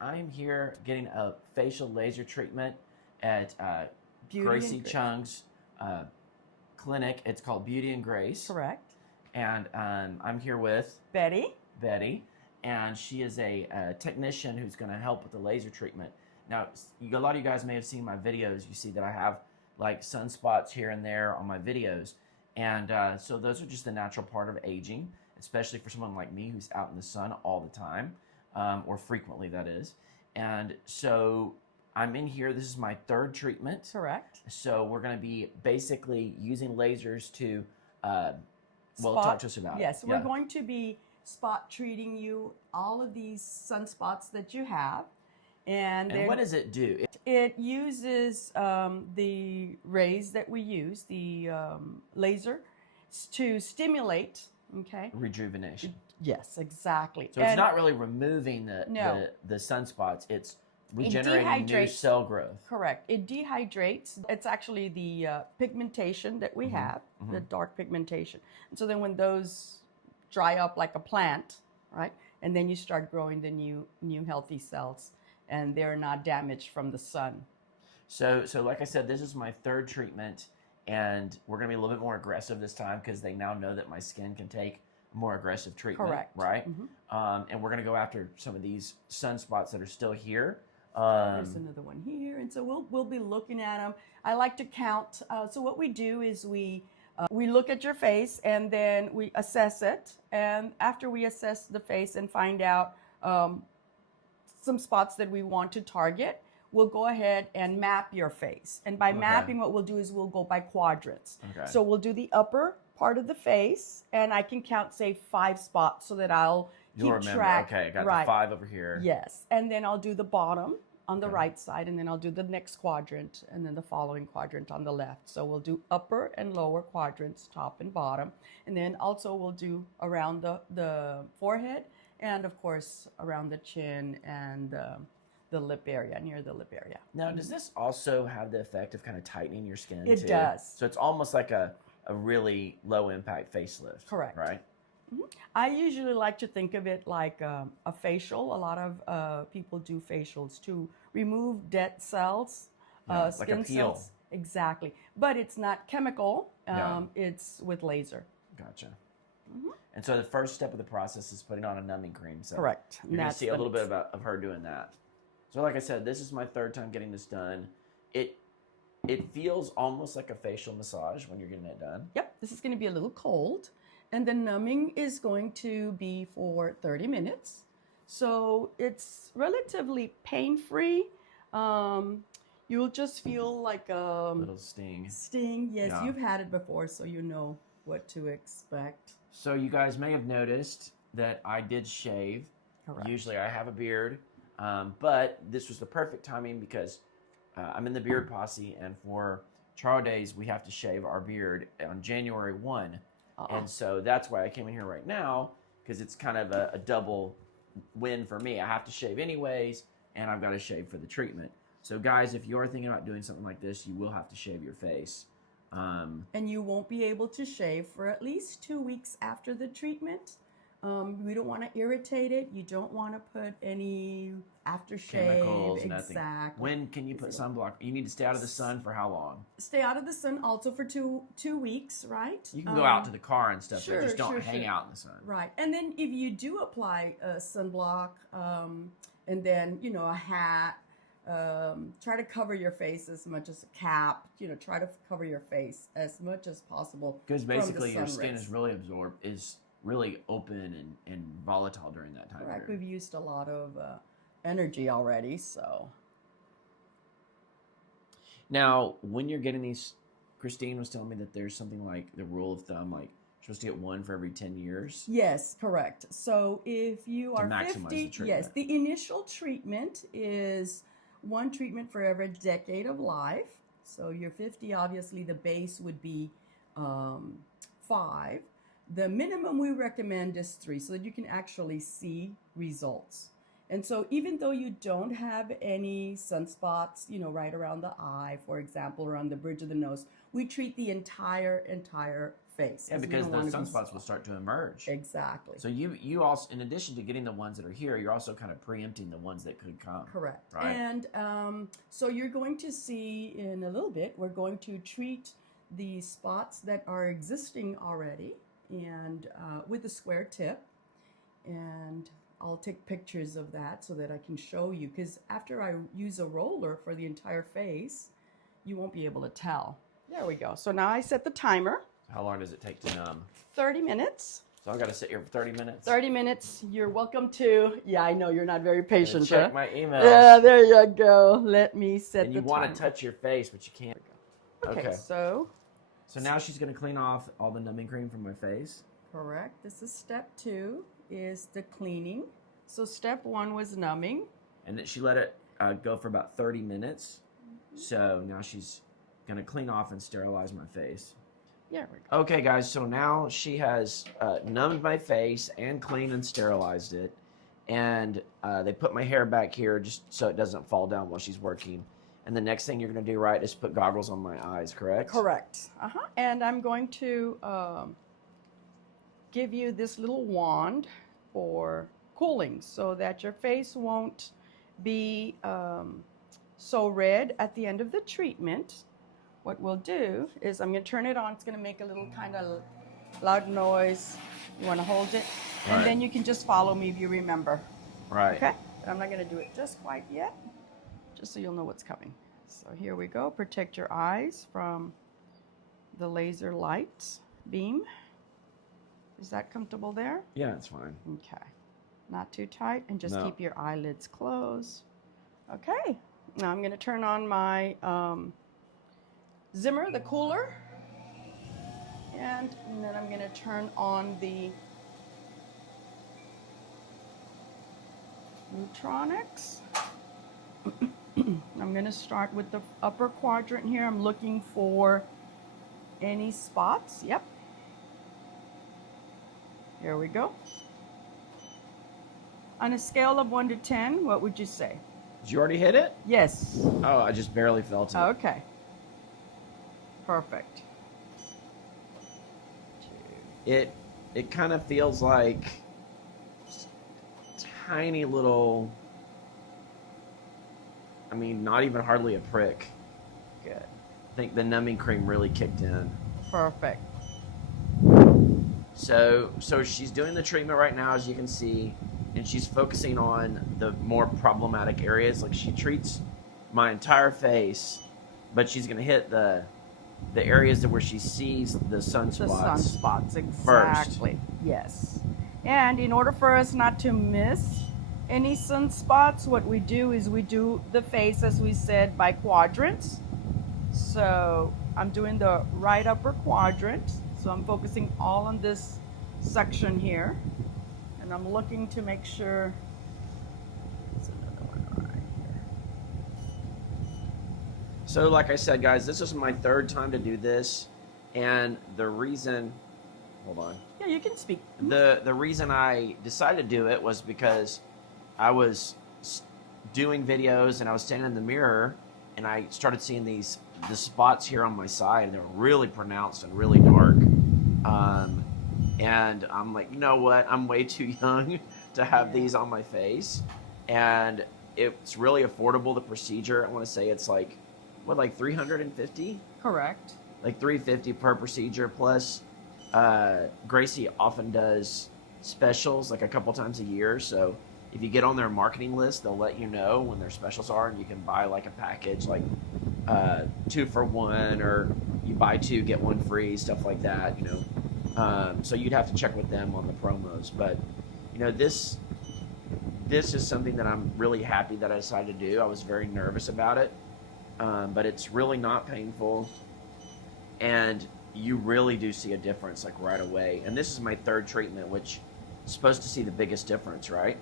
I'm here getting a facial laser treatment at Gracie Chong's clinic. It's called Beauty and Grace. Correct. And I'm here with Betty, and she is a technician who's going to help with the laser treatment. Now, a lot of you guys may have seen my videos. You see that I have like sunspots here and there on my videos. And so those are just the natural part of aging, especially for someone like me who's out in the sun all the time, or frequently, that is. And so I'm in here. This is my third treatment. correct. So we're going to be basically using lasers to, talk to us about it. Yes, we're going to be spot treating you all of these sunspots that you have. And what does it do? It uses the rays that we use, the laser, to stimulate, okay? Rejuvenation. Yes, exactly. So it's not really removing the sunspots, it's regenerating new cell growth. Correct. It dehydrates. It's actually the pigmentation that we have, the dark pigmentation. And so then when those dry up like a plant, right? And then you start growing the new healthy cells, and they're not damaged from the sun. So like I said, this is my third treatment, and we're going to be a little bit more aggressive this time because they now know that my skin can take more aggressive treatment. Correct. Right? And we're going to go after some of these sunspots that are still here. There's another one here, and so we'll be looking at them. I like to count. So what we do is we look at your face, and then we assess it. And after we assess the face and find out some spots that we want to target, we'll go ahead and map your face. And by mapping, what we'll do is we'll go by quadrants. Okay. So we'll do the upper part of the face, and I can count, say, 5 spots so that I'll keep track. Okay, got the 5 over here. Yes, and then I'll do the bottom on the right side, and then I'll do the next quadrant, and then the following quadrant on the left. So we'll do upper and lower quadrants, top and bottom. And then also we'll do around the forehead, and of course around the chin and the lip area, near the lip area. Now, does this also have the effect of kind of tightening your skin too? It does. So it's almost like a really low impact facelift. Correct. Right? I usually like to think of it like a facial. A lot of people do facials to remove dead cells, like skin a peel. cells. Exactly. But it's not chemical. It's with laser. Gotcha. And so the first step of the process is putting on a numbing cream. So Correct. You're going to see a little bit of her doing that. So like I said, this is my third time getting this done. It feels almost like a facial massage when you're getting it done. Yep. This is going to be a little cold. And the numbing is going to be for 30 minutes. So it's relatively pain-free. You'll just feel like a little sting. Sting, yes. Yeah. You've had it before, so you know what to expect. So you guys may have noticed that I did shave. Correct. Usually I have a beard, but this was the perfect timing because I'm in the beard posse, and for Charo Days, we have to shave our beard on January 1. And so that's why I came in here right now, because it's kind of a double win for me. I have to shave anyways, and I've got to shave for the treatment. So guys, if you're thinking about doing something like this, you will have to shave your face. And you won't be able to shave for at least 2 weeks after the treatment. We don't want to irritate it. You don't want to put any aftershave. Chemicals, exactly. Nothing. When can you put sunblock? You need to stay out of the sun for how long? Stay out of the sun also for two weeks, right? You can go out to the car and stuff, but just don't hang out in the sun. Right. And then if you do apply a sunblock, and then, a hat, try to cover your face as much as a cap, try to cover your face as much as possible. Because basically your skin is really open and volatile during that time period. We've used a lot of energy already, so. Now, when you're getting these, Christine was telling me that there's something like the rule of thumb, like you're supposed to get one for every 10 years. Yes, correct. So if you are 50, yes, the initial treatment is one treatment for every decade of life. So you're 50, obviously the base would be 5. The minimum we recommend is 3 so that you can actually see results. And so even though you don't have any sunspots, right around the eye, for example, or on the bridge of the nose, we treat the entire face. Yeah, we because don't those wanna be sunspots will start to emerge. Exactly. So you also, in addition to getting the ones that are here, you're also kind of preempting the ones that could come. Correct. Right. And so you're going to see in a little bit, we're going to treat the spots that are existing already and with a square tip. And I'll take pictures of that so that I can show you, because after I use a roller for the entire face, you won't be able to tell. There we go. So now I set the timer. How long does it take to numb? 30 minutes. So I've got to sit here for 30 minutes? 30 minutes. You're welcome to, yeah, I know you're not very patient. Check my emails. Yeah, there you go. Let me set and the you want timer. to touch your face, but you can't. Okay, so now she's going to clean off all the numbing cream from my face. correct. This is step 2, is the cleaning. So step 1 was numbing. And then she let it go for about 30 minutes. So now she's going to clean off and sterilize my face. There we go. Okay, guys, so now she has numbed my face and cleaned and sterilized it. And they put my hair back here just so it doesn't fall down while she's working. And the next thing you're going to do, right, is put goggles on my eyes, correct? Correct. And I'm going to give you this little wand for cooling so that your face won't be so red at the end of the treatment. What we'll do is I'm going to turn it on. It's going to make a little kind of loud noise. You want to hold it. And Right. then you can just follow me if you remember. Right. Okay? I'm not going to do it just quite yet, just so you'll know what's coming. So here we go. Protect your eyes from the laser light beam. Is that comfortable there? Yeah, it's fine. Okay. Not too tight, and just No. keep your eyelids closed. Okay. Now I'm going to turn on my Zimmer, the cooler. And then I'm going to turn on the Neutronics. I'm going to start with the upper quadrant here. I'm looking for any spots. Yep. Here we go. On a scale of 1 to 10, what would you say? Did you already hit it? Yes. Oh, I just barely felt it. Okay. Perfect. It kind of feels like tiny little, I mean, not even hardly a prick. Good. I think the numbing cream really kicked in. Perfect. So she's doing the treatment right now, as you can see, and she's focusing on the more problematic areas. Like, she treats my entire face, but she's going to hit the areas where she sees the sunspots. The sunspots, exactly. Yes. And in order for us not to miss any sunspots, what we do is we do the face, as we said, by quadrants. So I'm doing the right upper quadrant. So I'm focusing all on this section here. And I'm looking to make sure. There's another one right here. So like I said, guys, this is my third time to do this. And the reason, hold on. Yeah, you can speak. The reason I decided to do it was because I was doing videos and I was standing in the mirror and I started seeing the spots here on my side, and they were really pronounced and really dark. And I'm like, you know what? I'm way too young to have these on my face. And it's really affordable, the procedure. I want to say it's like, what, like $350? Correct. Like $350 per procedure, plus Gracie often does specials like a couple times a year. So if you get on their marketing list, they'll let you know when their specials are, and you can buy like a package, like 2 for 1, or you buy 2 get 1 free, stuff like that, you know. So you'd have to check with them on the promos. But you know, this is something that I'm really happy that I decided to do. I was very nervous about it, but it's really not painful, and you really do see a difference like right away. And this is my 3rd treatment, which is supposed to see the biggest difference, right?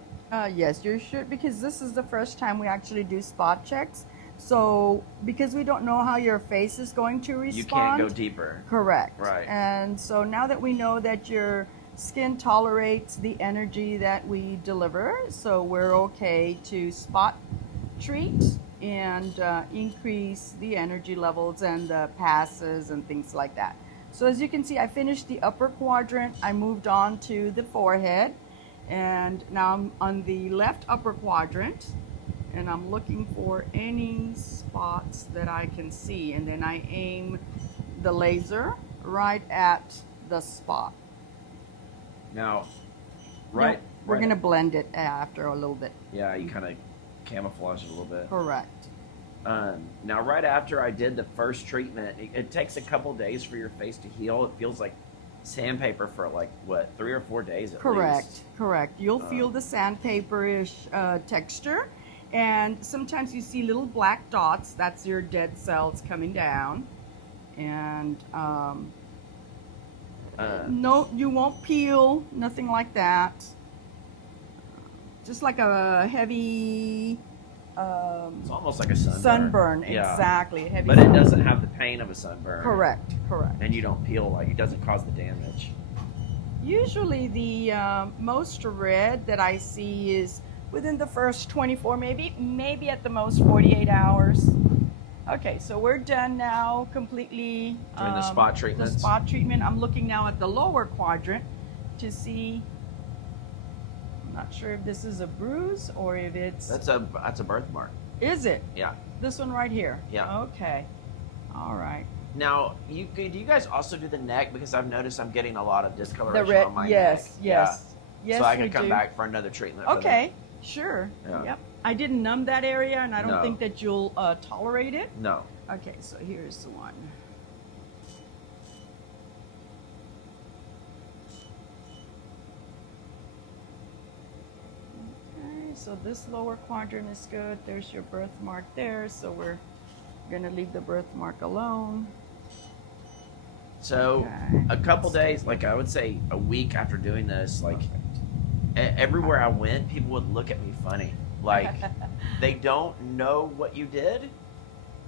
Yes, you should, because this is the first time we actually do spot checks. So because we don't know how your face is going to respond. You can't go deeper. Correct. Right. And so now that we know that your skin tolerates the energy that we deliver, so we're okay to spot treat and increase the energy levels and the passes and things like that. So as you can see, I finished the upper quadrant. I moved on to the forehead, and now I'm on the left upper quadrant, and I'm looking for any spots that I can see, and then I aim the laser right at the spot. Now, We're going to blend it after a little bit. Yeah, you kind of camouflage it a little bit. Correct. Now, right after I did the first treatment, it takes a couple days for your face to heal. It feels like sandpaper for like, what, 3 or 4 days at least? Correct. You'll feel the sandpaper-ish texture, and sometimes you see little black dots. That's your dead cells coming down. And no, you won't peel, nothing like that. Just like a heavy it's almost like a sunburn. Sunburn, Yeah. exactly. Heavy But sunburn. it doesn't have the pain of a sunburn. Correct. And you don't peel, like, it doesn't cause the damage. Usually the most red that I see is within the first 24, maybe at the most 48 hours. Okay, so we're done now completely. Doing the spot treatments. The spot treatment. I'm looking now at the lower quadrant to see. I'm not sure if this is a bruise or if it's. That's a birthmark. Is it? Yeah. This one right here. Yeah. Okay. All right. Now, do you guys also do the neck? Because I've noticed I'm getting a lot of discoloration The red. on my Yes. neck. Yes. Yeah. Yes. So I we can come do. back for another treatment. For Okay. Sure. Yeah. Yep. I didn't numb that area, and I don't No. think that you'll tolerate it. that. No. Okay, so here's the one. Okay, so this lower quadrant is good. There's your birthmark there, so we're gonna leave the birthmark alone. So Okay. a couple days, like I would say a week after doing this, like everywhere I went, people would look at me funny. Like they don't know what you did,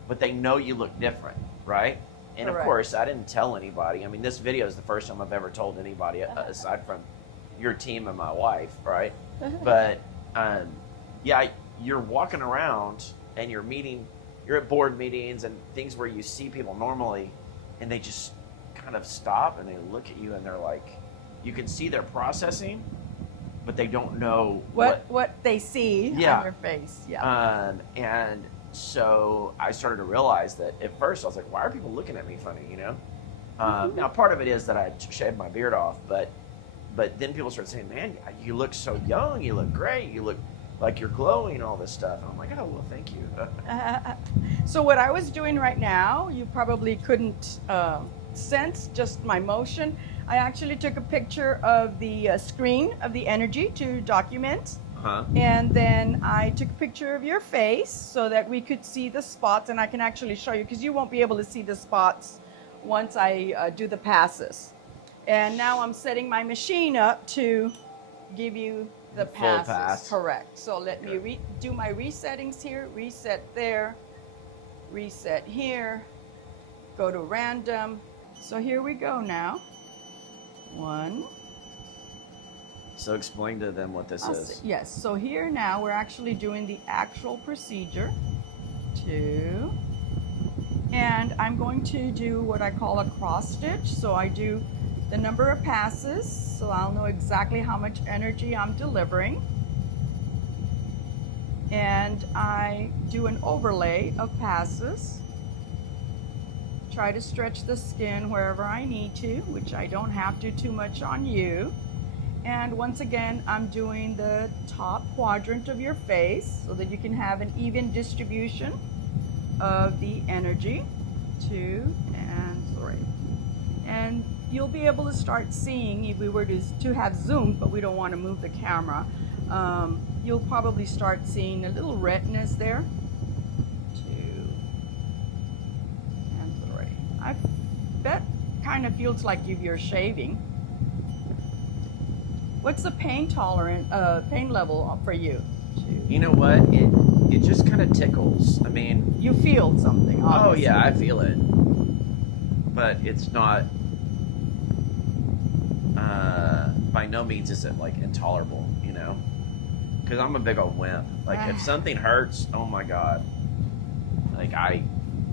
but they know you look different, right? And Correct. of course, I didn't tell anybody. I mean, this video is the first time I've ever told anybody aside from your team and my wife, right? But yeah, you're walking around and you're at board meetings and things where you see people normally, and they just kind of stop and they look at you and they're like, you can see they're processing, but they don't know what they see Yeah. on your face. Yeah. And so I started to realize that at first I was like, why are people looking at me funny, you know? Now part of it is that I shaved my beard off, but then people started saying, man, you look so young, you look great, you look like you're glowing, all this stuff. And I'm like, oh, well, thank you. So what I was doing right now, you probably couldn't sense just my motion. I actually took a picture of the screen of the energy to document. And then I took a picture of your face so that we could see the spots, and I can actually show you because you won't be able to see the spots once I do the passes. And now I'm setting my machine up to give you the full passes. pass. Correct. So let me do my resettings here. Reset there, reset here, go to random. So here we go now. 1. So explain to them what this is. Yes, so here now we're actually doing the actual procedure. 2. And I'm going to do what I call a cross stitch. So I do the number of passes, so I'll know exactly how much energy I'm delivering. And I do an overlay of passes. Try to stretch the skin wherever I need to, which I don't have to too much on you. And once again, I'm doing the top quadrant of your face so that you can have an even distribution of the energy. 2 and 3. And you'll be able to start seeing, if we were to have zoomed, but we don't want to move the camera, you'll probably start seeing a little redness there. 2 and 3. I bet kind of feels like if you're shaving. What's the pain level for you? 2. You know what? It just kind of tickles. I mean, You feel something, obviously. oh yeah, I feel it, but it's not. By no means is it like intolerable, you know? Because I'm a big old wimp. Like if something hurts, oh my god, like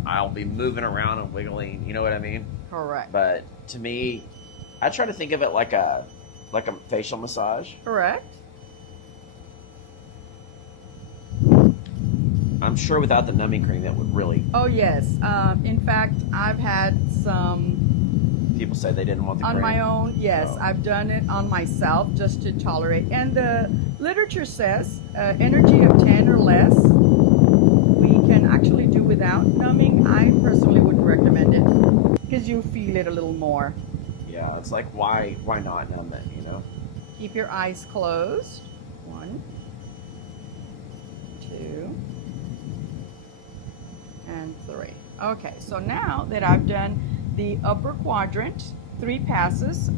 I'll be moving around and wiggling. You know what I mean? Correct. But to me, I try to think of it like a facial massage. Correct. I'm sure without the numbing cream, that would really. Oh yes. In fact, I've had some People say they didn't want the cream. on my own. Yes, Oh. I've done it on myself just to tolerate. And the literature says energy of 10 or less, we can actually do without numbing. I personally wouldn't recommend it because you feel it a little more. Yeah, it's like why not numb it? You know. Keep your eyes closed. 1, 2, and 3. Okay, so now that I've done the upper quadrant, 3 passes,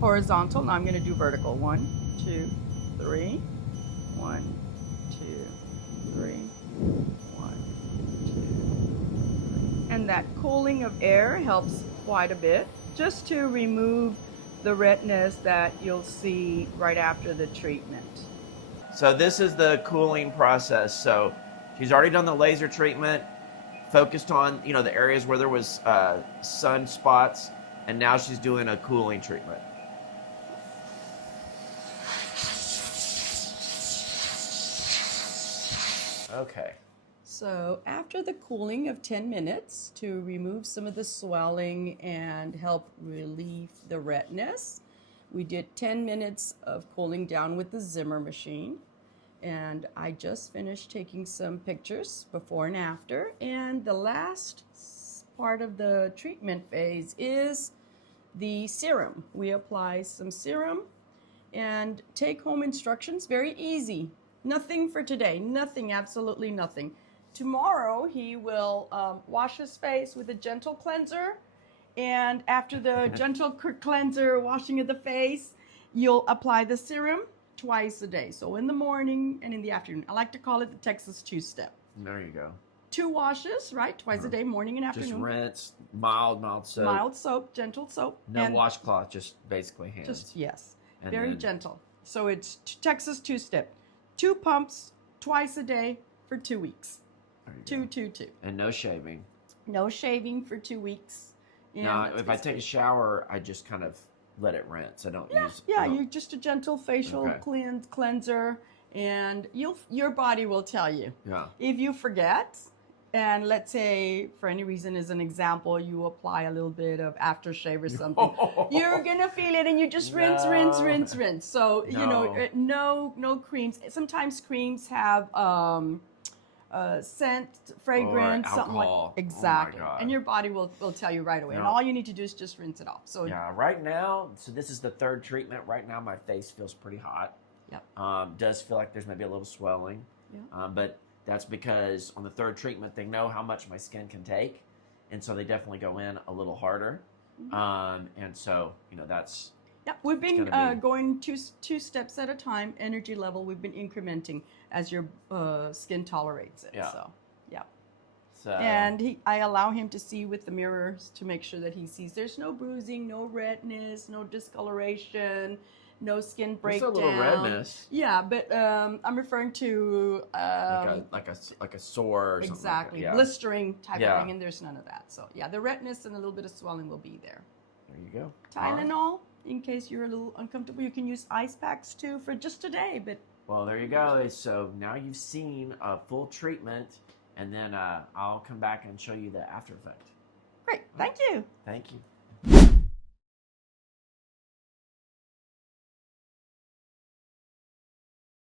horizontal. Now I'm going to do vertical. 1, 2, 3. 1, 2, 3. 1, 2, 3. And that cooling of air helps quite a bit, just to remove the redness that you'll see right after the treatment. So this is the cooling process. So she's already done the laser treatment, focused on the areas where there was sun spots, and now she's doing a cooling treatment. Okay. So after the cooling of 10 minutes to remove some of the swelling and help relieve the redness, we did 10 minutes of cooling down with the Zimmer machine. And I just finished taking some pictures before and after. And the last part of the treatment phase is the serum. We apply some serum and take home instructions, very easy. Nothing for today, nothing, absolutely nothing. Tomorrow he will wash his face with a gentle cleanser, and after the gentle cleanser, washing of the face, you'll apply the serum twice a day. So in the morning and in the afternoon. I like to call it the Texas two-step. There you go. 2 washes, right? Twice a day, morning and afternoon. Just rinse, mild soap. Mild soap, gentle soap. No and washcloth, just basically hands. Just, yes, And very then- gentle. So it's Texas two-step. 2 pumps twice a day for 2 weeks. There you 2, go. 2, 2. And no shaving. No shaving for 2 weeks. And Now, that's if I take a basically- shower, I just kind of let it rinse. I don't use. Yeah, I don't- you're just a gentle facial Okay. cleanser, and your body will tell you. Yeah. If you forget, and let's say for any reason, as an example, you apply a little bit of aftershave or something, you're gonna feel it, and you just rinse. So no creams. Sometimes creams have scent, fragrance, something like alcohol. exactly, Oh my God. and your body will tell you right away. And No. all you need to do is just rinse it off. So Yeah, right now, so this is the 3rd treatment. Right now, my face feels pretty hot. Yep. Does feel like there's maybe a little swelling. Yeah. But that's because on the 3rd treatment, they know how much my skin can take. And so they definitely go in a little harder. And so, that's... Yeah, we've been gonna be- going two steps at a time, energy level. We've been incrementing as your skin tolerates it. Yeah. So, yeah. So, And I allow him to see with the mirrors to make sure that he sees there's no bruising, no redness, no discoloration, no skin there's breakdown. a little redness. Yeah, but I'm referring to Like a sore or something. exactly Like that. Yeah. blistering type Yeah. of thing, and there's none of that. So yeah, the redness and a little bit of swelling will be there. There you go. All right. Tylenol, in case you're a little uncomfortable. You can use ice packs too for just a day, but Well, there you go. So now you've seen a full treatment, and then I'll come back and show you the after effect. great. Thank you. Thank you.